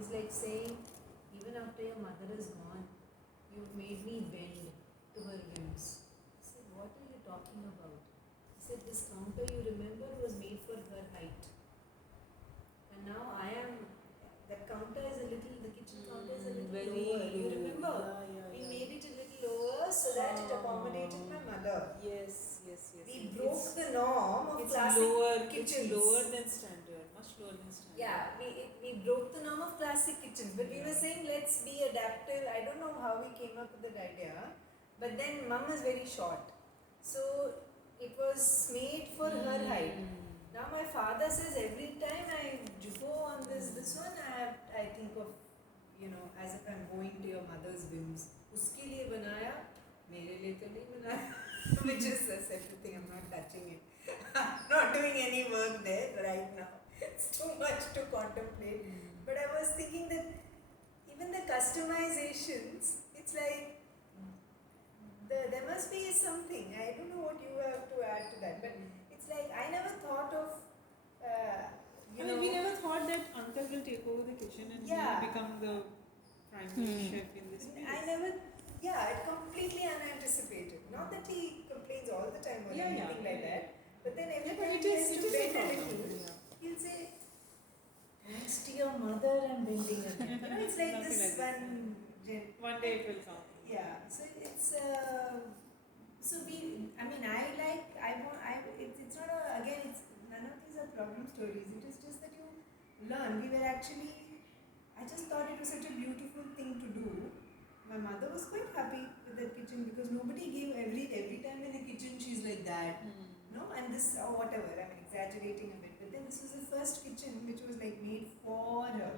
He's like saying, even after your mother is gone, you've made me bend to her whims. I said, what are you talking about? He said, this counter you remember was made for her height. And now I am, that counter is a little, the kitchen counter is a little Very lower. You low. remember? We made it a little lower so that it accommodated my mother. Yes. We broke the norm of it's classic lower, kitchens. It's lower than standard, much lower than standard. Yeah, we broke the norm of classic kitchens, but we were saying let's be adaptive. I don't know how we came up with that idea, but then mum is very short, so it was made for her height. Now my father says every time I go on this one, I think of, as if I'm going to your mother's whims. उसके लिए बनाया, मेरे लिए तो नहीं बनाया. Which is a separate thing. I'm not touching it. I'm not doing any work there right now. It's too much to contemplate. But I was thinking that even the customizations, it's like there must be something. I don't know what you have to add to that, but it's like I never thought of. We never thought that uncle will take over the kitchen and he'll become the primary chef in this place. It's completely unanticipated. Not that he complains all the time or anything like that, but then every time he has to bend a little, he'll say, thanks to your mother, I'm bending again. It's like this one. One day it will come. Yeah, so it's. It's not none of these are problem stories. It is just that you learn. I just thought it was such a beautiful thing to do. My mother was quite happy with that kitchen because nobody gave every time in the kitchen she's like that. No, and this or whatever. I'm exaggerating a bit, but then this was the first kitchen which was like made for her.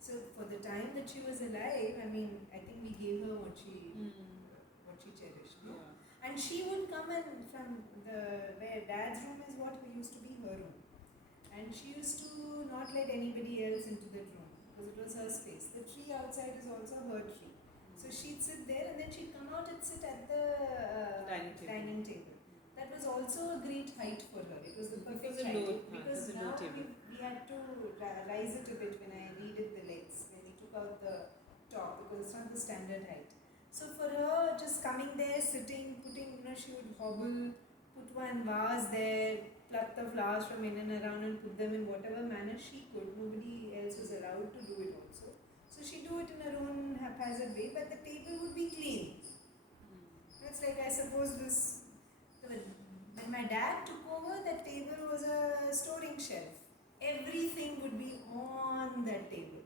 So for the time that she was alive, I think we gave her what she cherished. No? Yeah. And she would come and from where dad's room is what used to be her room. And she used to not let anybody else into that room because it was her space. The tree outside is also her tree. So she'd sit there and then she'd come out and sit at the dining table. That was also a great height for her. It was the perfect height. Because now we had to rise it a bit when I redid the legs, when we took out the top because it's not the standard height. So for her, just coming there, sitting, putting, she would hobble, put one vase there, pluck the flowers from in and around and put them in whatever manner she could. Nobody else was allowed to do it also. So she'd do it in her own haphazard way, but the table would be clean. It's like, I suppose when my dad took over, that table was a storing shelf. Everything would be on that table.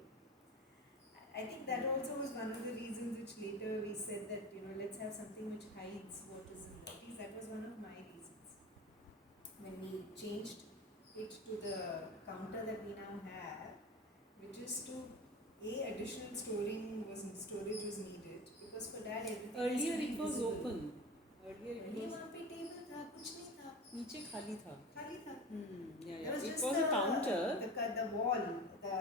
I think that also was one of the reasons which later we said that, let's have something which hides what is in there. At least that was one of my reasons. When we changed it to the counter that we now have, which is to, additional storage was needed. Because for dad, everything earlier it was visible. Open. Earlier वहाँ पे table था, कुछ नहीं था. नीचे खाली था. There was it just was a counter, the wall, the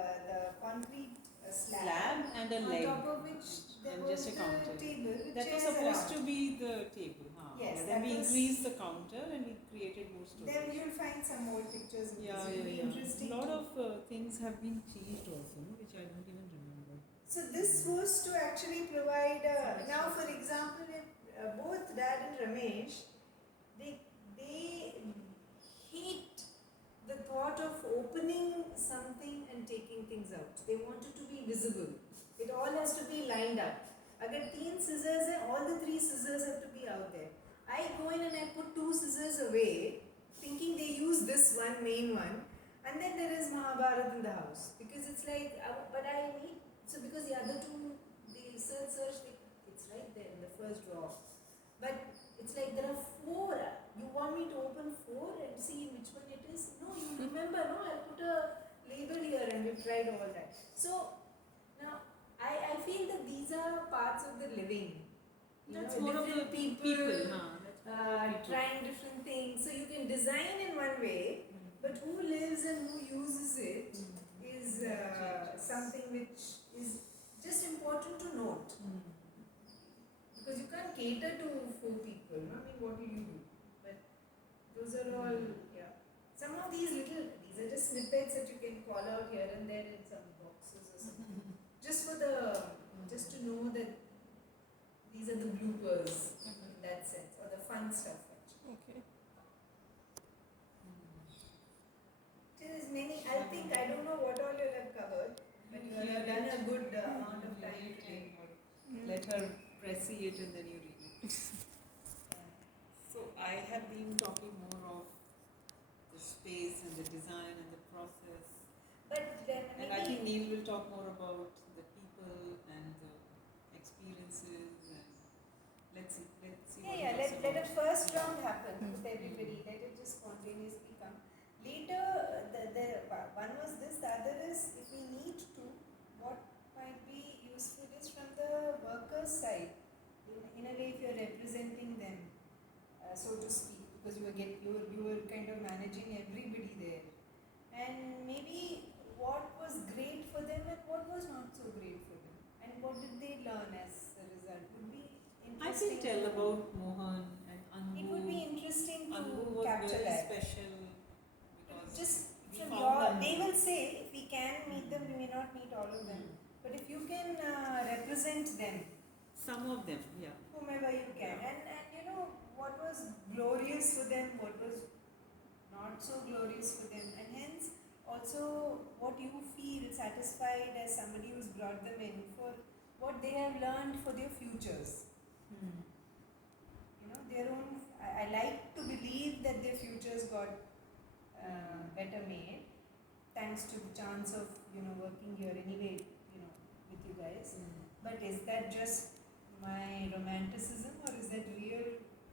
concrete slab and a leg, on top of which there was just a counter. Table with that was chairs supposed around. to be the table. Yes, then we increased the counter and we created more storage. Then you'll find some more pictures of this. It will be interesting. A lot of things have been changed also, which I don't even remember. So this was to actually provide. Now, for example, if both Dad and Ramesh, they hate the thought of opening something and taking things out. They want it to be visible. It all has to be lined up. Agar 3 scissors hai, all the 3 scissors have to be out there. I go in and I put 2 scissors away, thinking they use this one, main one, and then there is Mahabharata in the house. Because it's like, but I need, so because the other two, the search, it's right there in the first drawer. But it's like there are 4. You want me to open 4 and see which one it is? No, you remember, no? I put a label here and we've tried all that. So, now, I feel that these are parts of the living. That's more of the people. Trying different things. So you can design in one way, but who lives and who uses it is something which is just important to note. Because you can't cater to 4 people. What will you do? But those are all, Some of these are just snippets that you can call out here and there in some boxes or for just to know that these are the bloopers in that sense, or the fun stuff actually. Okay. There's many, I don't know what all you have covered, but you have done a good amount of time today. Let her pressy it and then you read it. So I have been talking more of the space and the design and the process. But then And I think Neil will talk more about the people and the experiences and let's see what he talks let a about. first round happen with everybody. Let it just spontaneously come. Later, the one was this. The other is, if we need to, what might be useful is from the workers' side. In a way, if you're representing them, so to speak, because you were kind of managing everybody there, and maybe what was great for them and what was not so great for them, and what did they learn as a result, would be I interesting. can tell about Mohan and Anbu. It would be interesting Anbu to was capture very that. special because Just we from found your, Anbu. they will say, if we can meet them, we may not meet all of them, but if you can represent them, Some of them, yeah. whomever you can, and you know what was glorious for them, what was not so glorious for them, and hence also what you feel satisfied as somebody who's brought them in for what they have learned for their futures. You know, their own. I like to believe that their futures got better made thanks to the chance of working here anyway. With you guys. But is that just my romanticism, or is that real?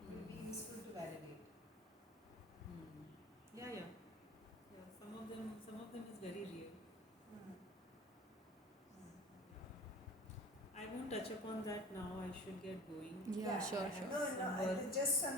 Will be useful to validate. Yeah. Some of them is very real. I won't touch upon that now. I should get going. Yeah, sure. No, Some work. just something.